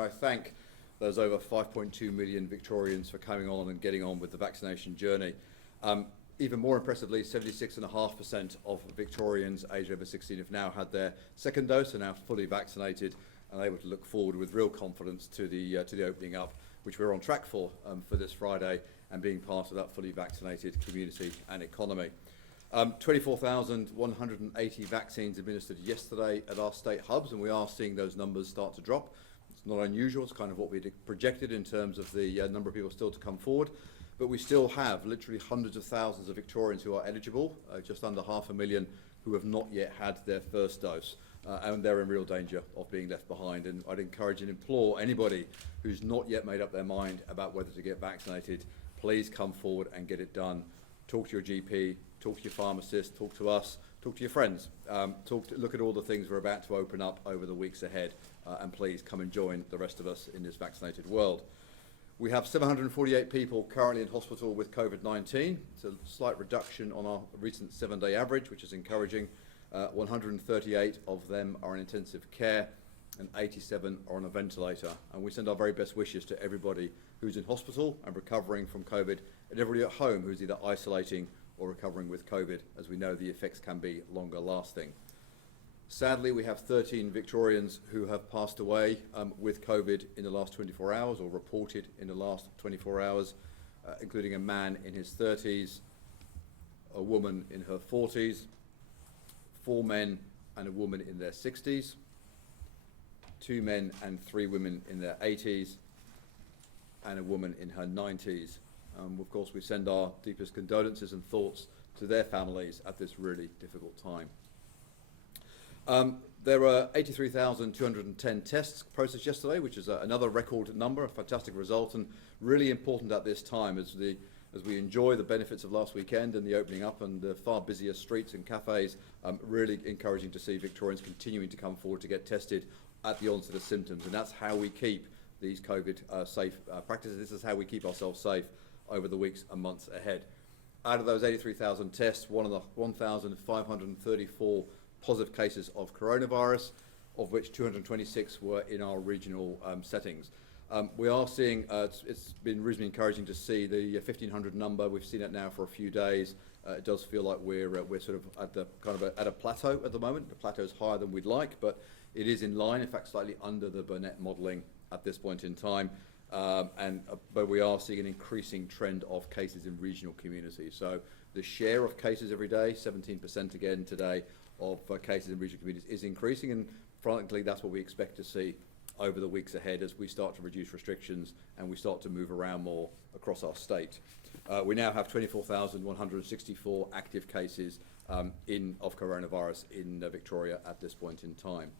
I thank those over 5.2 million Victorians for coming on and getting on with the vaccination journey. Even more impressively, 76.5% of Victorians aged over 16 have now had their second dose, are now fully vaccinated and able to look forward with real confidence to the opening up, which we're on track for this Friday, and being part of that fully vaccinated community and economy. 24,180 vaccines administered yesterday at our state hubs, and we are seeing those numbers start to drop. It's not unusual, it's kind of what we'd projected in terms of the number of people still to come forward, but we still have literally hundreds of thousands of Victorians who are eligible, just under 500,000 who have not yet had their first dose, and they're in real danger of being left behind. And I'd encourage and implore anybody who's not yet made up their mind about whether to get vaccinated, please come forward and get it done. Talk to your GP, talk to your pharmacist, talk to us, talk to your friends, look at all the things we're about to open up over the weeks ahead, and please come and join the rest of us in this vaccinated world. We have 748 people currently in hospital with COVID-19. It's a slight reduction on our recent 7-day average, which is encouraging. 138 of them are in intensive care and 87 are on a ventilator. And we send our very best wishes to everybody who's in hospital and recovering from COVID, and everybody at home who's either isolating or recovering with COVID, as we know the effects can be longer lasting. Sadly, we have 13 Victorians who have passed away with COVID in the last 24 hours, or reported in the last 24 hours, including a man in his 30s, a woman in her 40s, 4 men and a woman in their 60s, 2 men and 3 women in their 80s, and a woman in her 90s. Of course, we send our deepest condolences and thoughts to their families at this really difficult time. There were 83,210 tests processed yesterday, which is another record number, a fantastic result, and really important at this time as we enjoy the benefits of last weekend and the opening up and the far busier streets and cafes. Really encouraging to see Victorians continuing to come forward to get tested at the onset of symptoms, and that's how we keep these COVID safe practices. This is how we keep ourselves safe over the weeks and months ahead. Out of those 83,000 tests, 1,534 positive cases of coronavirus, of which 226 were in our regional settings. We are seeing, it's been reasonably encouraging to see the 1,500 number. We've seen it now for a few days. It does feel like we're sort of at the at a plateau at the moment. The plateau is higher than we'd like, but it is in line, in fact slightly under the Burnett modelling at this point in time. But we are seeing an increasing trend of cases in regional communities. So the share of cases every day, 17% again today, of cases in regional communities is increasing, and frankly that's what we expect to see over the weeks ahead as we start to reduce restrictions and we start to move around more across our state. We now have 24,164 active cases of coronavirus in Victoria at this point in time.